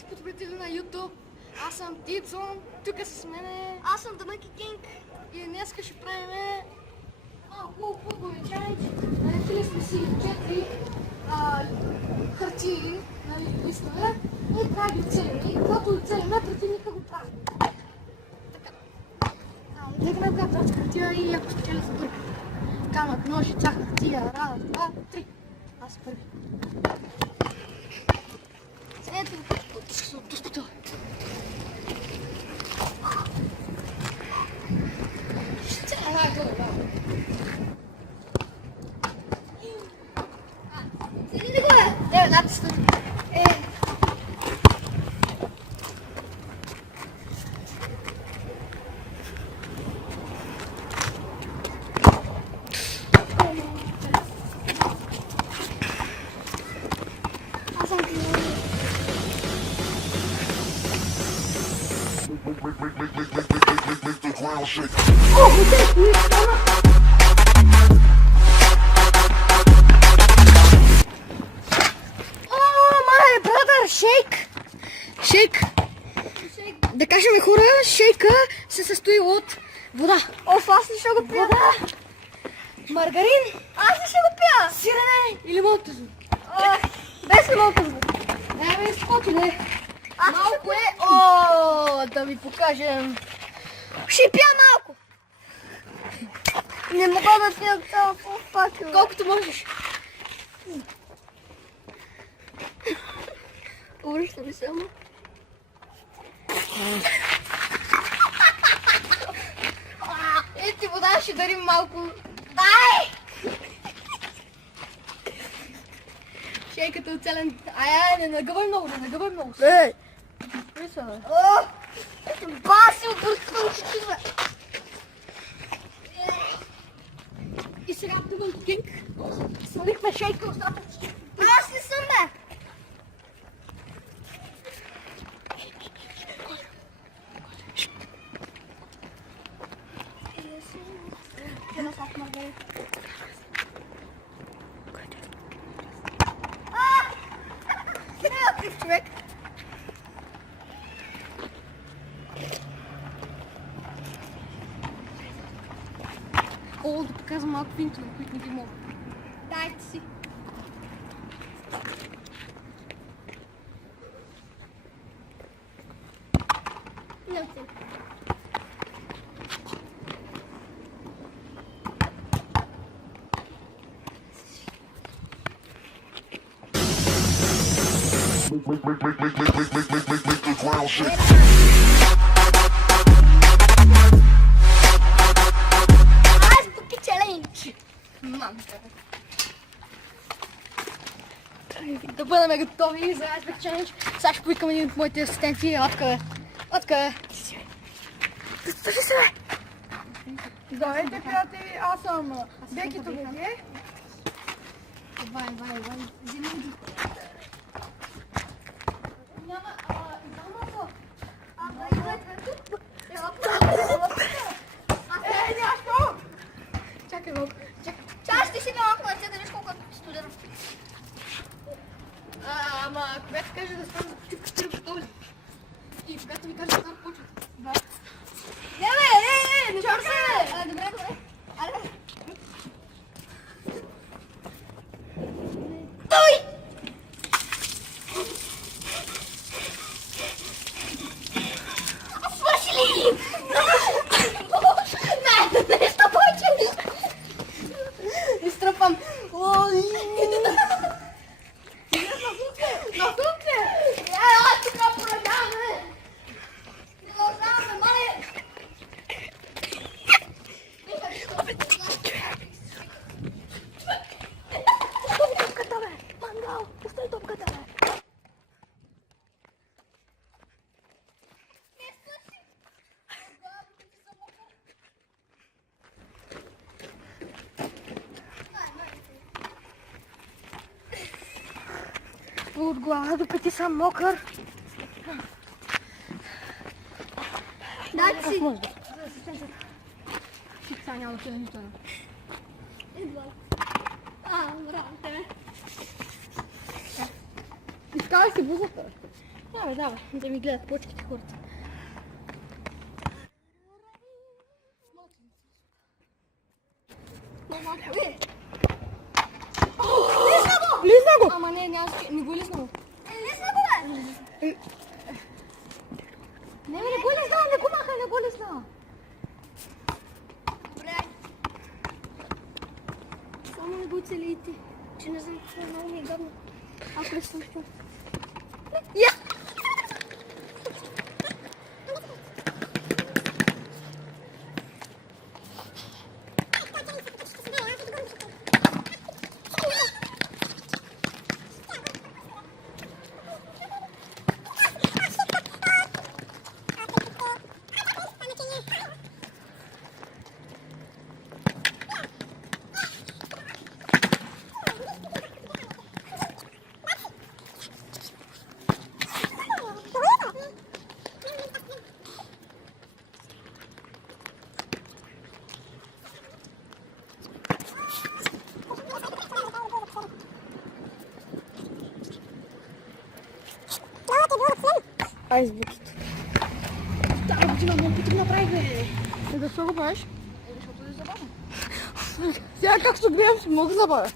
Здравейте, потребители на YouTube! Аз съм Типсон, тук с мене. Аз съм The Monkey King. И днес ще правим малко футболни челендж. Налепили сме си 4 хартии, листове и трябва да ги оцелим. И когато оцелим, противника го прави. Така. Гледаме коя точка хартия и ако спечели за първи. Камък, ножица, хартия, раз, два, три. Аз първи. Ето, ще се отпускате. Седи ли го бе? Е, да, стои. Аз съм ти. Make the ground shake. My brother, shake! Шейк. Да кажем хора, шейка се състои от вода. Оф, аз ли ще го пия? Вода, маргарин, Аз ли ще го пия? сирене и лимонното зло. Без лимонка звук. Еми, спото не. Аз Малко е. О, да ви покажем. ще пия малко. Не мога да пия цял факел. Колкото можеш. Обръща ли само? Ети вода ще дарим малко. Дай! Шейката е оцелен. Ай, не нагъвай много, не нагъвай много. Ей! Присъда. О! Баси отпускам чуть-чуть, бе. И сега Monkey King. Свалихме шейка устата. Аз не съм, бе. Човек. О, да показвам малко финтове, които не ги мога. Дайте си. Не оцели. Make the ground shake. Аз тук е челендж. Мамка. Да бъдем готови за Iceberg Challenge. Сега ще поискам един от моите асистенти. Откъде? Откъде? Слушай се, бе. Здравейте, приятели, аз съм Беки Тобоге. Вай. Вземи ги. Няма, малко. Нямаш колко? Чакай малко. Чакай. Чаш, ти си малко на тя да виж колко е студено. Ама, когато каже да стане почивка, ще готови. И когато ми каже да стане почва. Да. Не, бе, не чор се, бе. Добре. Аре, бе. Стой! Свърши ли? Не, нещо повече. Изтръпвам. Насупте! Ела, тук продаваме! Продаваме, мале! Пустай топката, бе! Мангал, пустай топката, бе! От глава до пети съм мокър. Дай си! Сега няма да се нищо. Идва. Браво, тебе. Изкарай си бузата. Давай, да ми гледат почките хората. Лизна го! Ама не го лизна го. Лизна го, бе! Не го лизна, не го маха, не го лизна. Добре. Само не го целите, че не знам какво много ми е гадно. Ако не съм що. Я! Айсбуките. Тази година много пъти го направихме. И защо го правиш? Защото е забавно. Сега както гледам, си много забавя.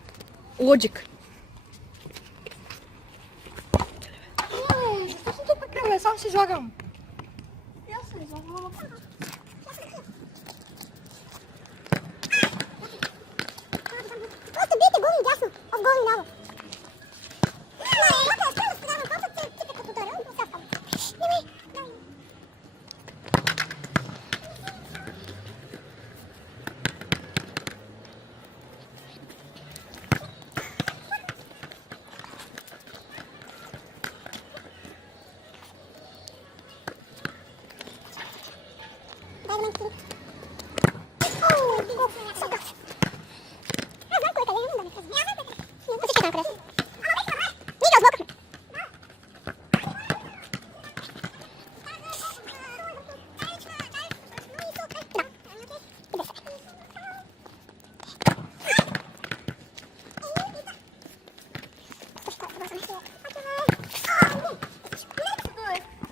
Лоджик. Защо съм тук прикрива? Сам си излагам. Аз се излагам. Просто бийте голни дясно, от голни ляво.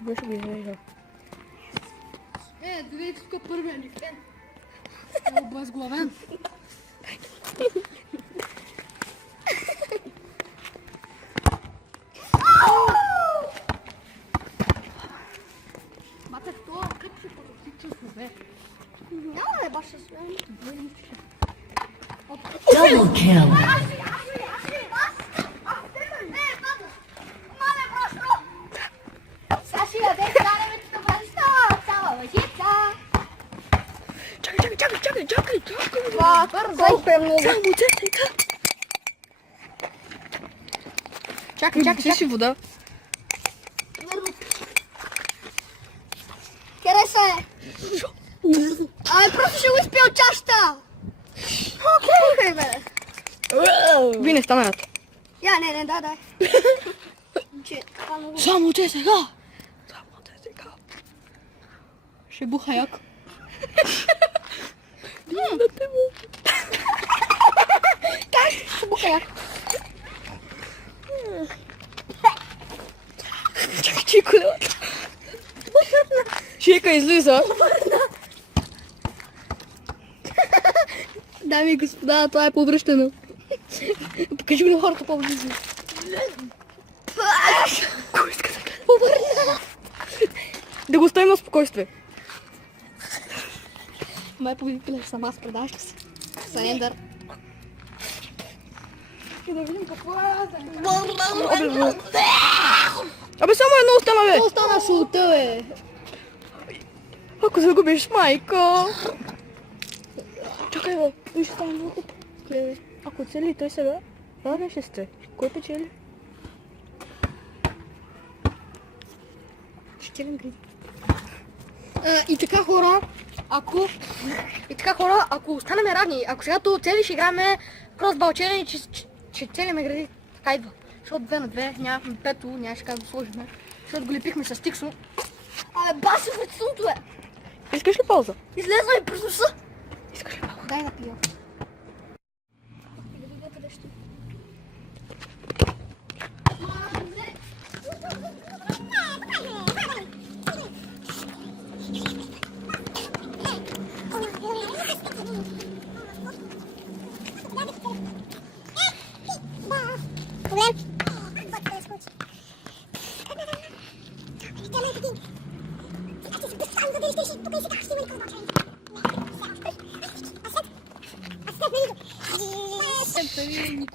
Беше го изрежал. Дивейте тук първия ни фен. Обезглавен. Мате, това как ще подотичаш, бе? Няма да е баш с мен. Double kill. Чакай. Това колко е много. Чакай, си вода. Къде се? Просто ще го изпия от чашата. Окей, бе. Вине станат. Я, не, дай. Само те сега. Ще буха яко. Как ще буха яко? Чакай, колелата. Шика излиза. Дами и господа, това е повръщано. Покажи го на хората по-близо. Кой иска да гледа? Повърна! Да го оставим на спокойствие. Май победителя съм аз, предаваш ли се? Сандър. И да видим какво е Абе, само едно остана, бе! Остана султа, бе. Ако загубиш майко. Чакай, бе. Виж, ще стане много тъп. Ако цели той сега, равен ще сте. Кой печели? Ще гриди. И така хора, ако останем равни, ако сега то цели ще играме кросбал челендж, ще целиме гради. Така идва. Защото 2 на 2, нямахме пето, нямаше как да сложим. Защото го лепихме с тиксо. Баси в ръцунто, бе. Искаш ли пауза? Излезна ми през носа. Искаш ли пауза? Дай да пия.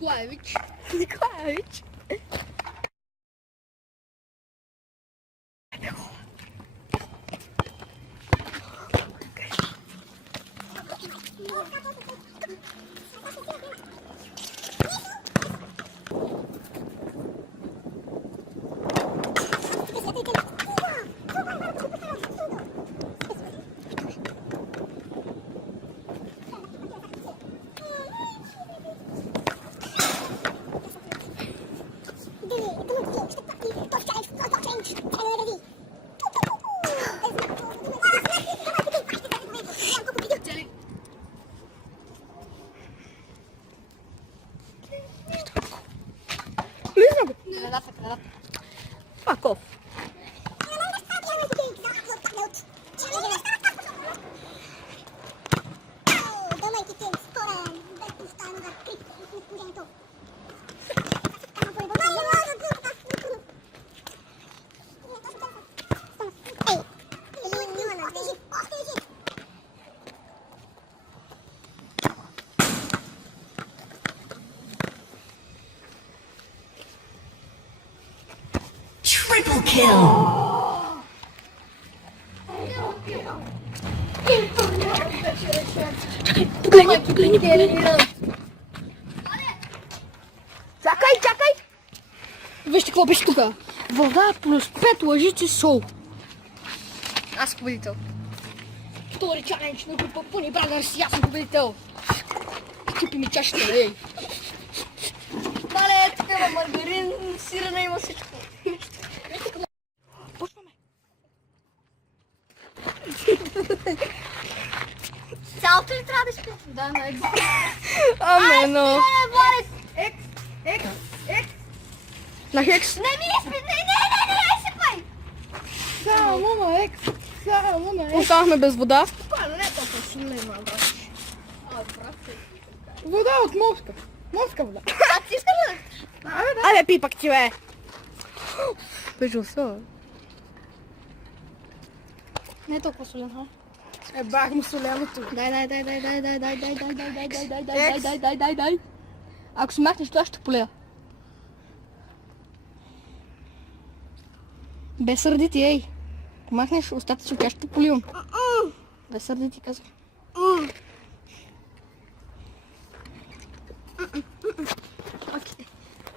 Николаевич. Николаевич. Граната. Fuck off. Triple kill! Чакай! Вижте какво беше тук. Вода плюс 5 лъжици сол. Аз съм победител. Втори чалендж на група Pony Brothers и аз съм победител. Скипи ми чашата, ей. Мале, тук има маргарин, сирена, има всичко. Почваме. Цялото ли трябва да спи? Да, на един. Амено. Екс. На хекс. Не ми изпи, не, изсипай! Само на екс. Останахме без вода. Спокойно, не е толкова силно има, брат. Вода от морска. Морска вода. А ти искаш да? Абе, пипак ти, бе. Беше все. Не е толкова солен, ха? Бах му соленото. Дай. Ако си махнеш това, ще полея. Без сърдити, ей. Ако махнеш остатъчно, тя ще те поливам. Без сърдити, казвам.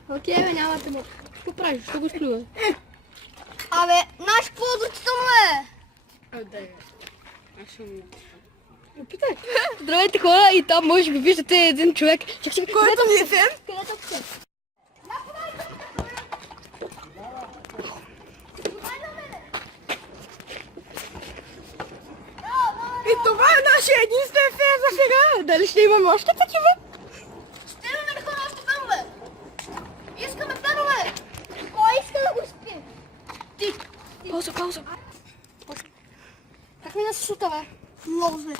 Окей, бе, няма да му. Какво правиш? Що го сплюва? Абе, наш по-отрицателно е! Питай. Здравейте, хора, и там може би виждате един човек. Чакай, Който ми е фен? Където се? И това е нашия единствен фен за сега. Дали ще имаме още такива? Стираме ли хора още фенове? Искаме фенове! Кой иска да го спи? Ти! Пауза. Как мина се шута, бе? Много зле.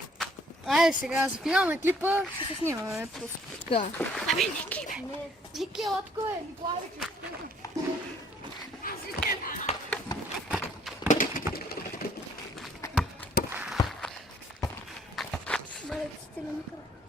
Айде сега, за финал на клипа ще се снимаме. Просто така. Абе, не клипе. Дики, латко е, Николаевич. Бъде, стираме хора.